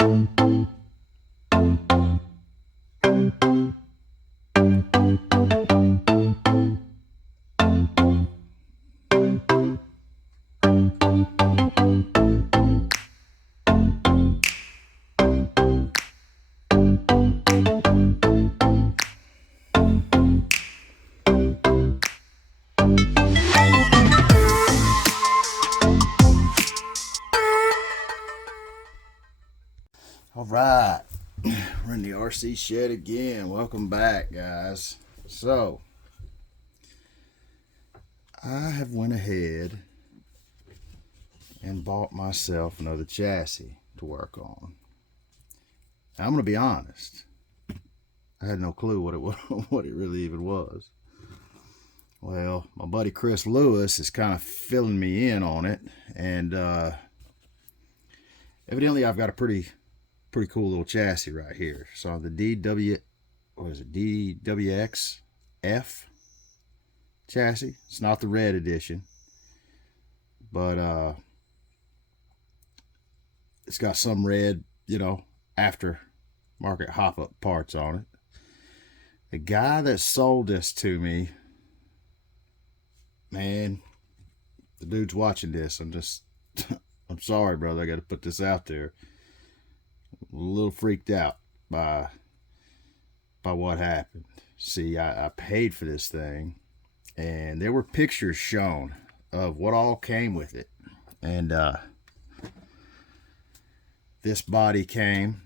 All right, we're in the RC shed again. Welcome back, guys. So I have went ahead and bought myself another chassis to work on. Now, I'm gonna be honest, I had no clue what it was, what it really even was. Well, my buddy Chris Lewis is kind of filling me in on it, and evidently I've got a pretty cool little chassis right here. So the DWX-F chassis. It's not the red edition, but it's got some red, aftermarket hop-up parts on it. The guy that sold this to me, man, the dude's watching this. I'm sorry, brother. I got to put this out there. A little freaked out by what happened. See, I paid for this thing, and there were pictures shown of what all came with it. And this body came,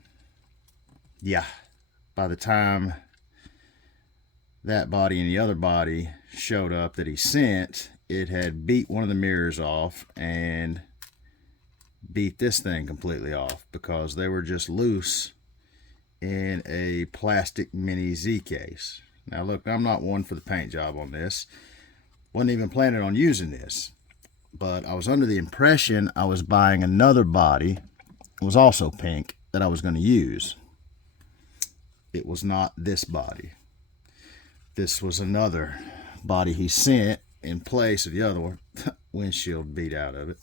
by the time that body and the other body showed up that he sent, it had beat one of the mirrors off and beat this thing completely off because they were just loose in a plastic mini Z case. Now look, I'm not one for the paint job on this. Wasn't even planning on using this, but I was under the impression I was buying another body. It was also pink that I was going to use. It was not this body. This was another body he sent in place of the other one. Windshield beat out of it.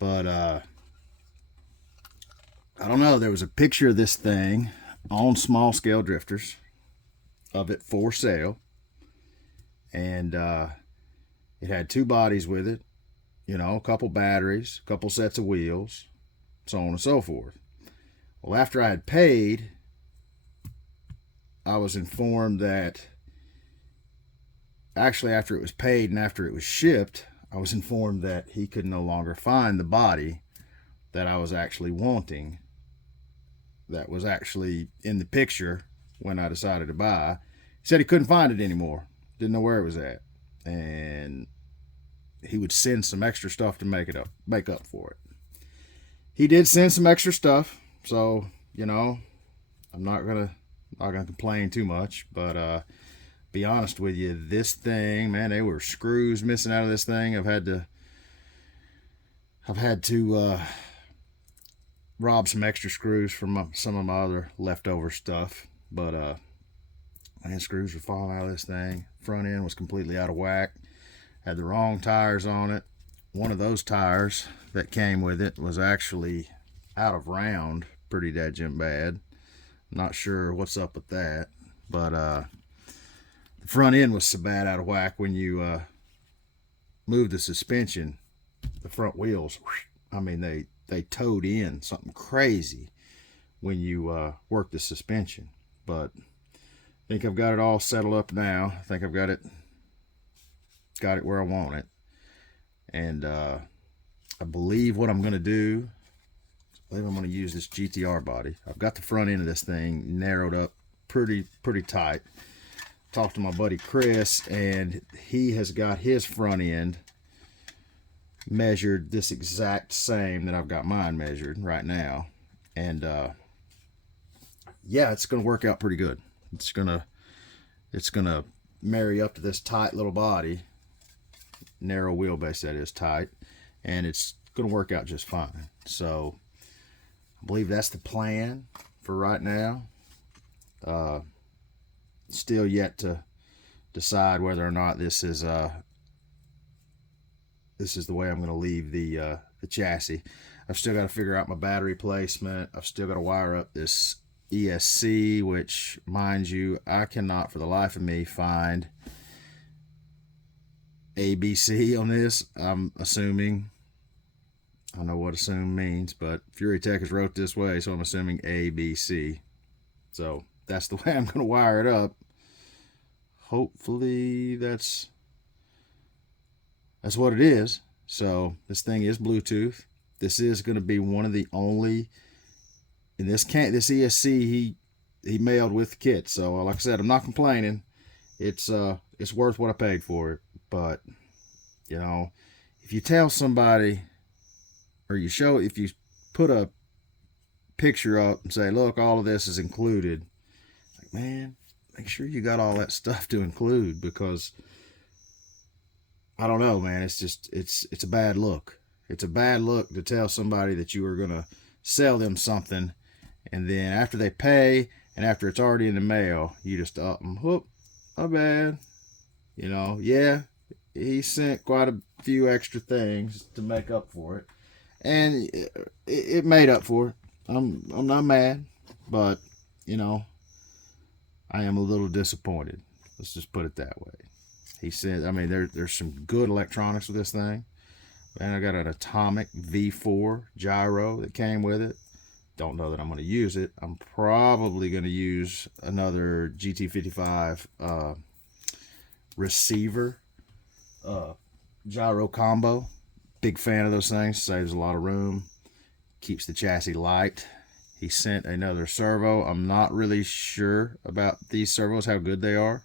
But I don't know, there was a picture of this thing on Small Scale Drifters of it for sale, and it had two bodies with it, a couple batteries, a couple sets of wheels, so on and so forth. Well, after I had paid, I was informed that actually after it was paid and after it was shipped, I was informed that he could no longer find the body that I was actually wanting, that was actually in the picture when I decided to buy. He said he couldn't find it anymore, didn't know where it was at, and he would send some extra stuff to make up for it. He did send some extra stuff, so I'm not gonna complain too much, but be honest with you, this thing, man, there were screws missing out of this thing. I've had to rob some extra screws from some of my other leftover stuff, but man, screws were falling out of this thing. Front end was completely out of whack. Had the wrong tires on it. One of those tires that came with it was actually out of round, pretty dadgum bad. Not sure what's up with that, but the front end was so bad out of whack when you moved the suspension, the front wheels, I mean, they towed in something crazy when you work the suspension. But I think I've got it all settled up now. I think I've got it where I want it. And I believe what I'm going to do, I'm going to use this GTR body. I've got the front end of this thing narrowed up pretty tight. Talked to my buddy Chris, and he has got his front end measured this exact same that I've got mine measured right now. And yeah, it's going to work out pretty good. It's gonna marry up to this tight little body, narrow wheelbase that is, tight, and it's going to work out just fine. So I believe that's the plan for right now. Still yet to decide whether or not this is the way I'm going to leave the chassis. I've still got to figure out my battery placement. I've still got to wire up this ESC, which, mind you, I cannot for the life of me find ABC on this. I'm assuming, I don't know what assume means, but Fury Tech is wrote this way, so I'm assuming ABC. So that's the way I'm going to wire it up. Hopefully that's what it is. So this thing is Bluetooth. This is going to be one of the only, in this ESC he mailed with the kit. So like I said, I'm not complaining. It's worth what I paid for it. But you know, if you tell somebody, or if you put a picture up and say, look, all of this is included, like, man, make sure you got all that stuff to include, because I don't know, man, it's a bad look. It's a bad look to tell somebody that you are going to sell them something, and then after they pay and after it's already in the mail, you just whoop, my bad. You know, yeah, he sent quite a few extra things to make up for it, and it made up for it. I'm not mad, but you know, I am a little disappointed. Let's just put it that way. He said, I mean, there's some good electronics with this thing. And I got an Atomic V4 gyro that came with it. Don't know that I'm going to use it. I'm probably going to use another GT55 receiver gyro combo. Big fan of those things. Saves a lot of room. Keeps the chassis light. He sent another servo. I'm not really sure about these servos, how good they are.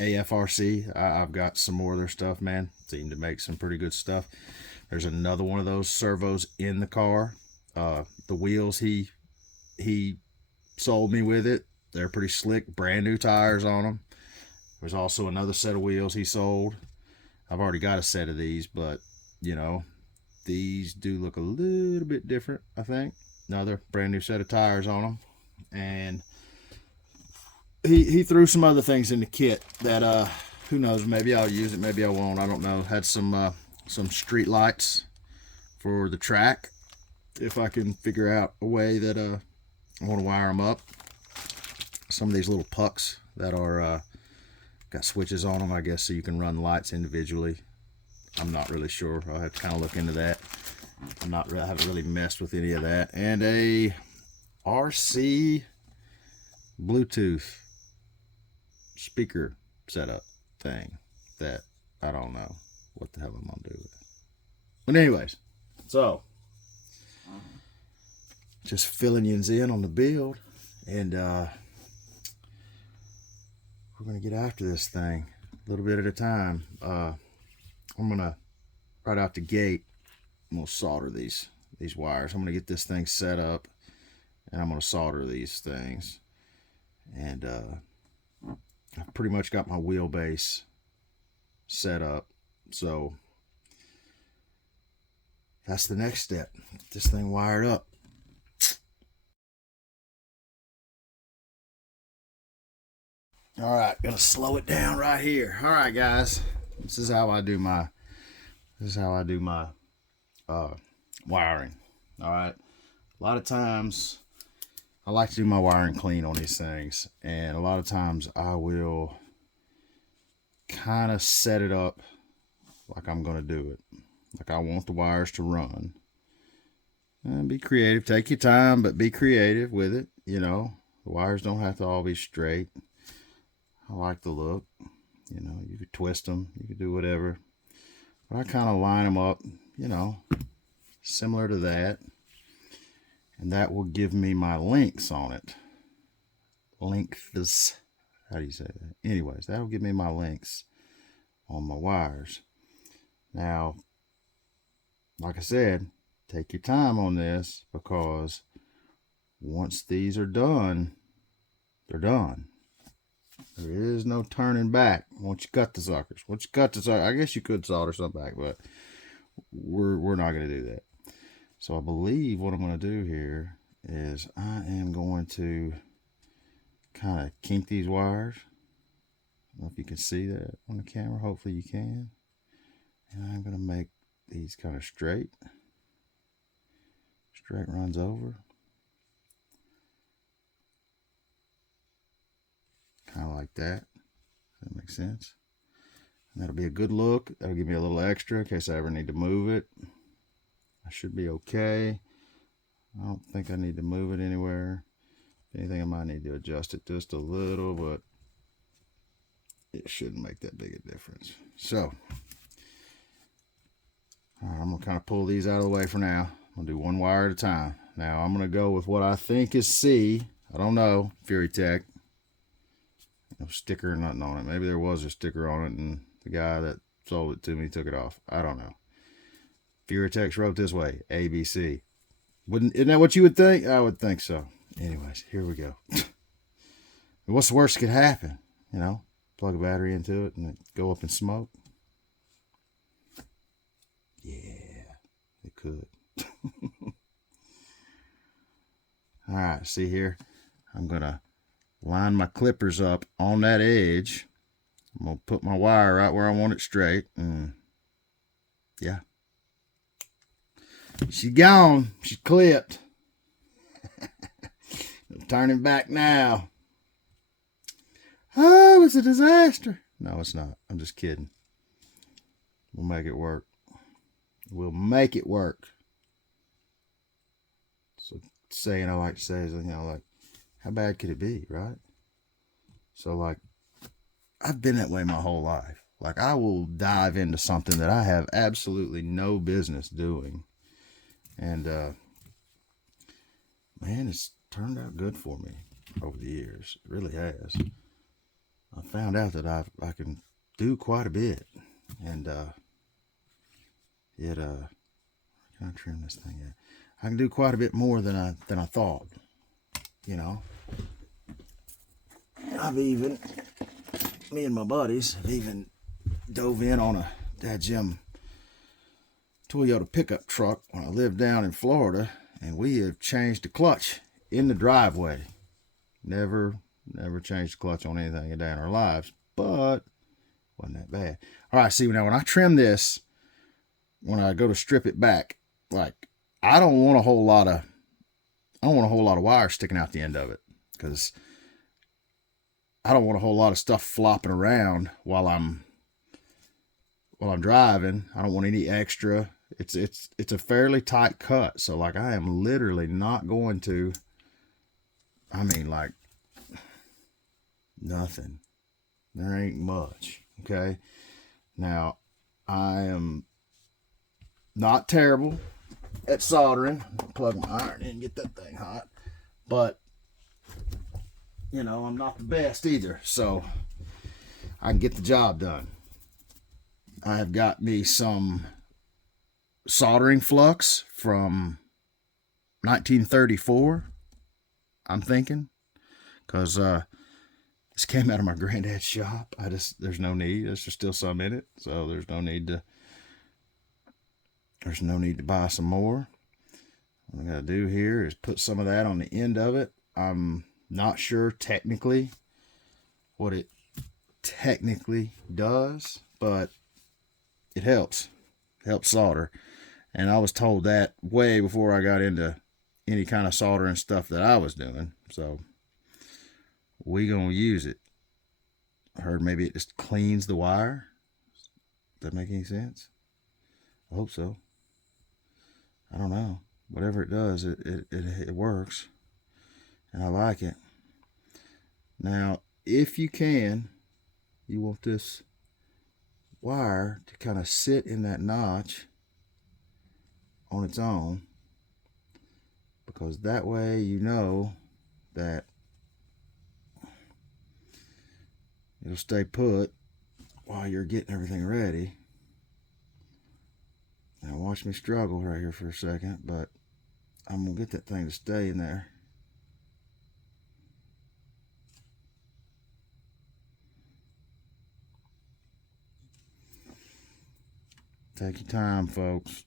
AFRC, I've got some more of their stuff, man. Seem to make some pretty good stuff. There's another one of those servos in the car. The wheels he sold me with it, they're pretty slick, brand new tires on them. There's also another set of wheels he sold. I've already got a set of these, but you know, these do look a little bit different, I think. Another brand new set of tires on them. And he threw some other things in the kit that who knows, maybe I'll use it, maybe I won't, I don't know. Had some street lights for the track, if I can figure out a way that I want to wire them up. Some of these little pucks that are got switches on them, I guess, so you can run lights individually. I'm not really sure. I'll have to kind of look into that. I haven't really messed with any of that. And a RC Bluetooth speaker setup thing that I don't know what the hell I'm gonna do with it. But anyways, so just filling you in on the build, and we're gonna get after this thing a little bit at a time. I'm gonna, right out the gate, I'm gonna solder these wires. I'm gonna get this thing set up, and I'm gonna solder these things. And I've pretty much got my wheelbase set up, so that's the next step. Get this thing wired up. All right, gonna slow it down right here. All right, guys, this is how I do my wiring. All right, a lot of times I like to do my wiring clean on these things, and a lot of times I will kind of set it up like I'm going to do it. Like I want the wires to run. And be creative. Take your time, but be creative with it. You know, the wires don't have to all be straight. I like the look. You know, you could twist them. You could do whatever. But I kind of line them up, you know, similar to that. And that will give me my links on it. Links. How do you say that? Anyways, that will give me my links on my wires. Now, like I said, take your time on this, because once these are done, they're done. There is no turning back once you cut the suckers. I guess you could solder some back, but we're not going to do that. So I believe what I'm going to do here is I am going to kind of kink these wires. I don't know if you can see that on the camera. Hopefully you can. And I'm going to make these kind of straight. Straight runs over. Kind of like that. Does that make sense? And that'll be a good look. That'll give me a little extra in case I ever need to move it. I should be okay. I don't think I need to move it anywhere. If anything, I might need to adjust it just a little, but it shouldn't make that big a difference. So, I'm going to kind of pull these out of the way for now. I'm going to do one wire at a time. Now, I'm going to go with what I think is C. I don't know, Fury Tech. No sticker or nothing on it. Maybe there was a sticker on it and the guy that sold it to me took it off. I don't know. Fury Tech wrote this way, ABC. Isn't that what you would think? I would think so. Anyways, here we go. What's the worst that could happen? You know, plug a battery into it and it go up in smoke. Yeah, it could. All right, see here? I'm going to line my clippers up on that edge. I'm going to put my wire right where I want it straight. And yeah. She's gone. She's clipped. No turning back now. Oh, it's a disaster. No, it's not. I'm just kidding. We'll make it work. We'll make it work. So saying I like to say is, you know, like, how bad could it be, right? So, like, I've been that way my whole life. Like, I will dive into something that I have absolutely no business doing. And, man, it's turned out good for me over the years. It really has. I found out that I can do quite a bit. And, can I trim this thing yet? I can do quite a bit more than I thought. You know, me and my buddies have even dove in on a dadgum Toyota pickup truck when I lived down in Florida, and we have changed the clutch in the driveway. Never changed the clutch on anything a day in our lives, but wasn't that bad. All right, see, now when I trim this, when I go to strip it back, like, I don't want a whole lot of wire sticking out the end of it, because I don't want a whole lot of stuff flopping around while I'm driving. I don't want any extra. It's a fairly tight cut, so like I am literally not going to. I mean, like, nothing. There ain't much. Okay. Now, I am not terrible at soldering. Plug my iron in and get that thing hot. But, you know, I'm not the best either. So, I can get the job done. I have got me some soldering flux from 1934, I'm thinking. Because this came out of my granddad's shop. There's no need. There's just still some in it. So, there's no need to buy some more. What I gotta do here is put some of that on the end of it. I'm not sure technically what it technically does, but it helps. It helps solder. And I was told that way before I got into any kind of soldering stuff that I was doing. So we gonna use it. I heard maybe it just cleans the wire. Does that make any sense? I hope so. I don't know. Whatever it does, it works. And I like it. Now, if you can, you want this wire to kind of sit in that notch on its own, because that way you know that it'll stay put while you're getting everything ready. Now watch me struggle right here for a second, but I'm going to get that thing to stay in there. Take your time, folks.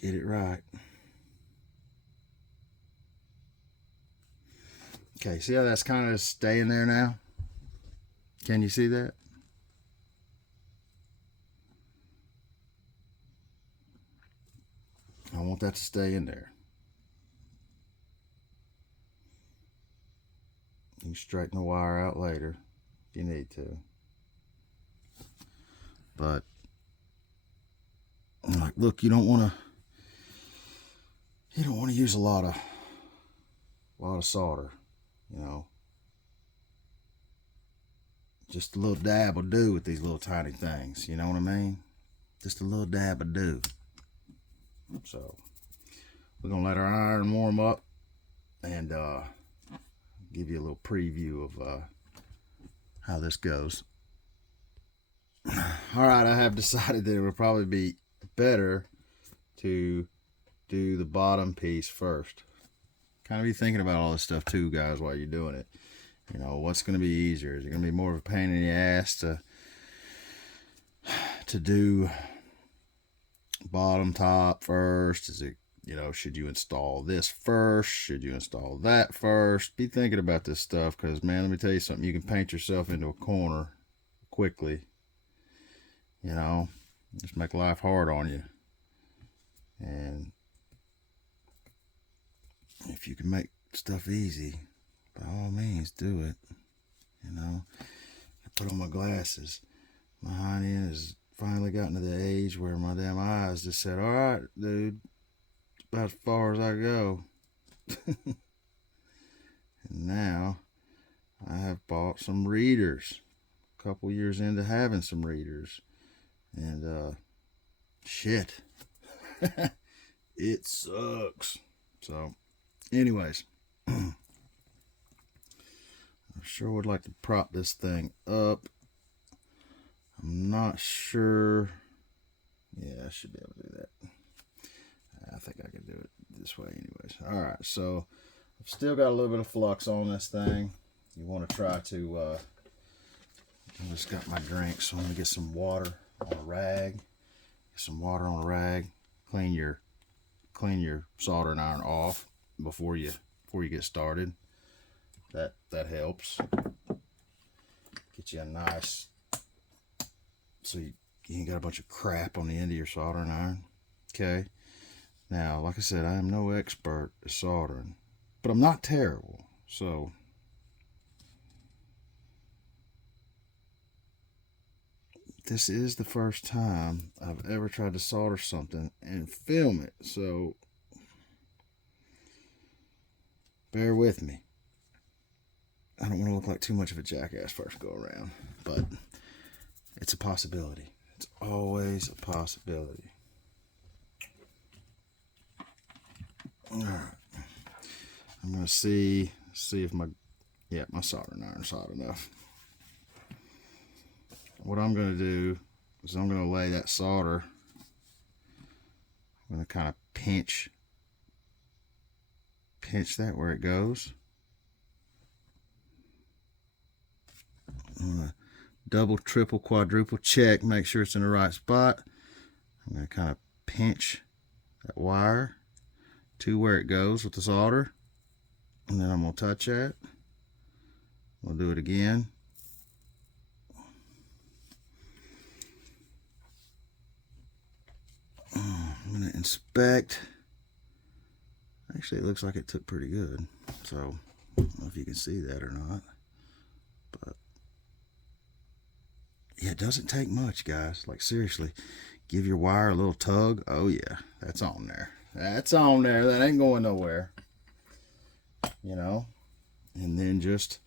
Get it right. Okay, see how that's kind of staying there now? Can you see that? want that to stay in there. You can straighten the wire out later if you need to. But like, look, you don't want to use a lot of solder, you know. Just a little dab will do with these little tiny things, you know what I mean? Just a little dab will do. So we're gonna let our iron warm up and give you a little preview of how this goes. All right, I have decided that it would probably be better to do the bottom piece first. Kind of be thinking about all this stuff too, guys, while you're doing it. You know, what's going to be easier? Is it going to be more of a pain in the ass to do bottom top first? Is it, you know, should you install this first? Should you install that first? Be thinking about this stuff, because, man, let me tell you something. You can paint yourself into a corner quickly. You know, just make life hard on you. And if you can make stuff easy, by all means, do it. You know, I put on my glasses. My hiney has finally gotten to the age where my damn eyes just said, all right, dude, it's about as far as I go. And now I have bought some readers. A couple years into having some readers. And shit. It sucks. So anyways, I sure would like to prop this thing up. I'm not sure. Yeah, I should be able to do that. I think I can do it this way anyways. All right, so I've still got a little bit of flux on this thing. You want to try to I just got my drink, so I'm gonna get some water on a rag. Get some water on a rag. Clean your soldering iron off before you get started. That helps. Get you a nice, so you ain't got a bunch of crap on the end of your soldering iron. Okay. Now, like I said, I am no expert at soldering, but I'm not terrible. So this is the first time I've ever tried to solder something and film it, so bear with me. I don't want to look like too much of a jackass first go around, but it's a possibility. It's always a possibility. All right, I'm gonna see if my soldering iron's hot enough. What I'm going to do is I'm going to lay that solder. I'm going to kind of pinch that where it goes. I'm going to double, triple, quadruple check, make sure it's in the right spot. I'm going to kind of pinch that wire to where it goes with the solder. And then I'm going to touch that. We'll do it again. I'm going to inspect. Actually, it looks like it took pretty good. So, I don't know if you can see that or not. But, yeah, it doesn't take much, guys. Like, seriously, give your wire a little tug. Oh, yeah, that's on there. That's on there. That ain't going nowhere. You know? And then just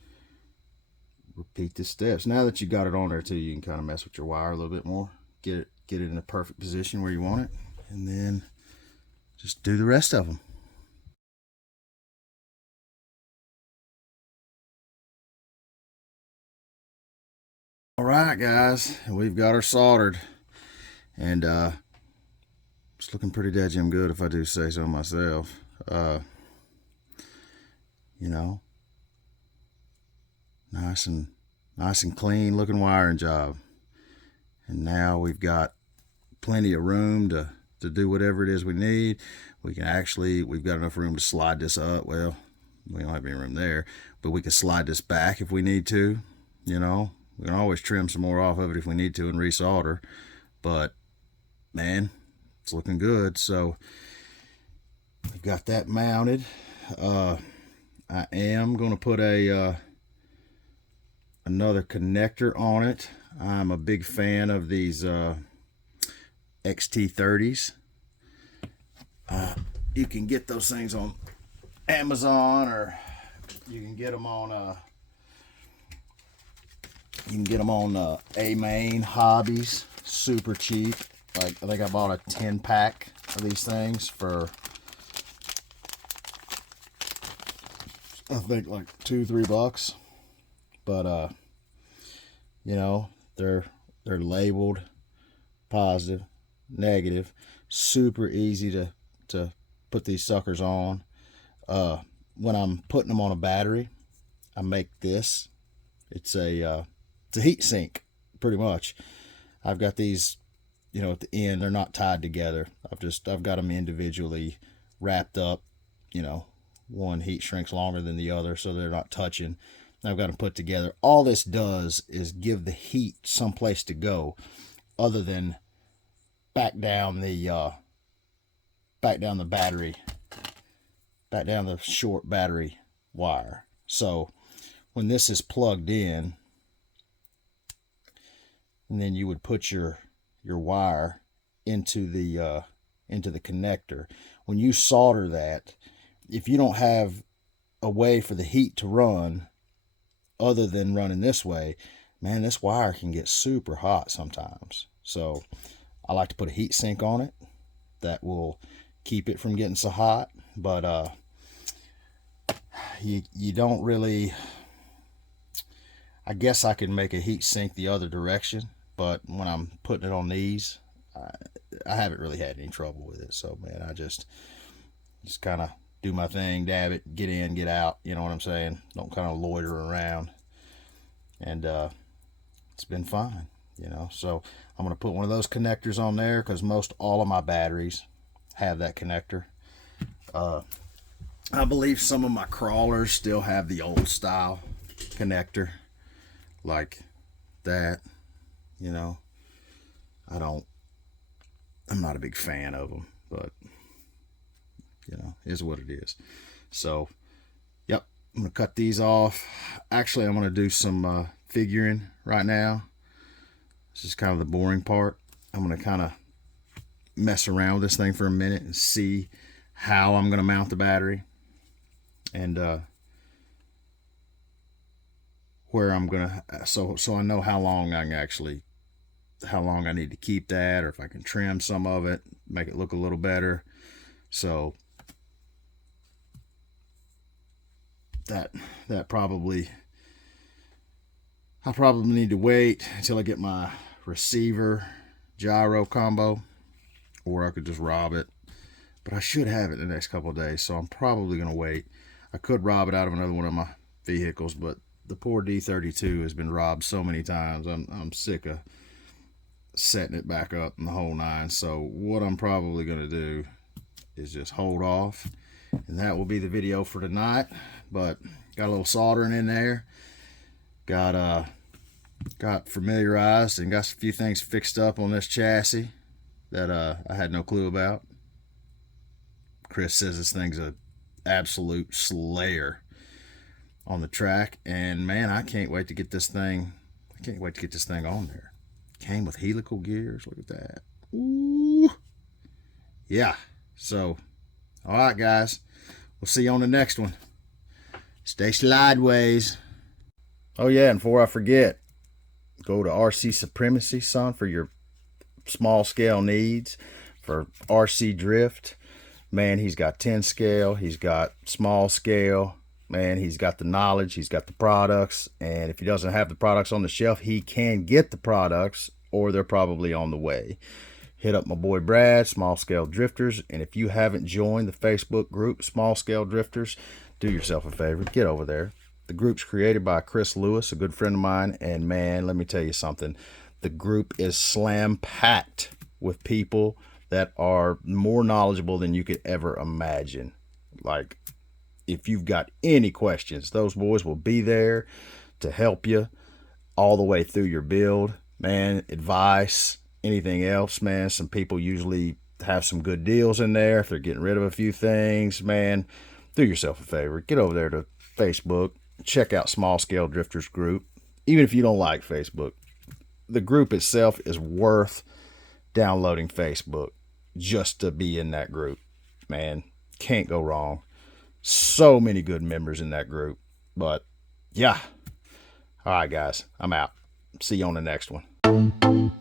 repeat the steps. Now that you got it on there, too, you can kind of mess with your wire a little bit more. Get it in a perfect position where you want it, and then just do the rest of them. All right, guys, we've got her soldered, and it's looking pretty damn good, if I do say so myself. You know, nice and clean looking wiring job. And now we've got plenty of room to do whatever it is we need. We've got enough room to slide this up. Well, we don't have any room there, but we can slide this back if we need to. You know, we can always trim some more off of it if we need to and resolder. But man, it's looking good. So I've got that mounted. I am going to put a another connector on it. I'm a big fan of these XT30s. You can get those things on Amazon, or you can get them on A-Main Hobbies, super cheap. Like, I think I bought a 10-pack of these things for, I think, like $2-3. But you know, they're labeled positive, negative, super easy to put these suckers on. When I'm putting them on a battery, I make this. It's a heat sink, pretty much. I've got these, you know, at the end, they're not tied together. I've got them individually wrapped up. You know, one heat shrinks longer than the other, so they're not touching. I've got them put together. All this does is give the heat someplace to go, other than back down the battery, back down the short battery wire. So when this is plugged in, and then you would put your wire into the connector. When you solder that, if you don't have a way for the heat to run other than running this way, man, this wire can get super hot sometimes. So I like to put a heat sink on it that will keep it from getting so hot. But you don't really, I guess I could make a heat sink the other direction, but when I'm putting it on these, I haven't really had any trouble with it. So, man, I just kind of do my thing, dab it, get in, get out. You know what I'm saying? Don't kind of loiter around. And it's been fine, you know. So I'm going to put one of those connectors on there, because most all of my batteries have that connector. I believe some of my crawlers still have the old style connector, like that. You know, I'm not a big fan of them, but you know, is what it is. So, yep, I'm gonna cut these off. Actually, I'm gonna do some figuring right now. This is kind of the boring part. I'm gonna kind of mess around with this thing for a minute and see how I'm gonna mount the battery, and where I'm gonna, so I know how long I need to keep that, or if I can trim some of it, make it look a little better. So that probably, I probably need to wait until I get my receiver gyro combo, or I could just rob it. But I should have it in the next couple of days, so I'm probably going to wait. I could rob it out of another one of my vehicles, but the poor D32 has been robbed so many times. I'm sick of setting it back up and the whole nine. So what I'm probably going to do is just hold off, and that will be the video for tonight. But got a little soldering in there, got familiarized, and got a few things fixed up on this chassis that I had no clue about. Chris says this thing's a absolute slayer on the track, and man, I can't wait to get this thing on there. Came with helical gears. Look at that. Ooh. Yeah. So, all right, guys. We'll see you on the next one. Stay slideways. Oh, yeah, and before I forget, go to RC Supremacy, son, for your small scale needs, for RC drift. Man, he's got 10 scale. He's got small scale. Man, he's got the knowledge, he's got the products, and if he doesn't have the products on the shelf, he can get the products, or they're probably on the way. Hit up my boy Brad, Small Scale Drifters, and if you haven't joined the Facebook group, Small Scale Drifters, do yourself a favor, get over there. The group's created by Chris Lewis, a good friend of mine, and man, let me tell you something. The group is slam-packed with people that are more knowledgeable than you could ever imagine. Like, if you've got any questions, those boys will be there to help you all the way through your build, man. Advice, anything else, man. Some people usually have some good deals in there. If they're getting rid of a few things, man, do yourself a favor. Get over there to Facebook. Check out Small Scale Drifters group. Even if you don't like Facebook, the group itself is worth downloading Facebook just to be in that group. Man, can't go wrong. So many good members in that group. But yeah. All right, guys, I'm out. See you on the next one.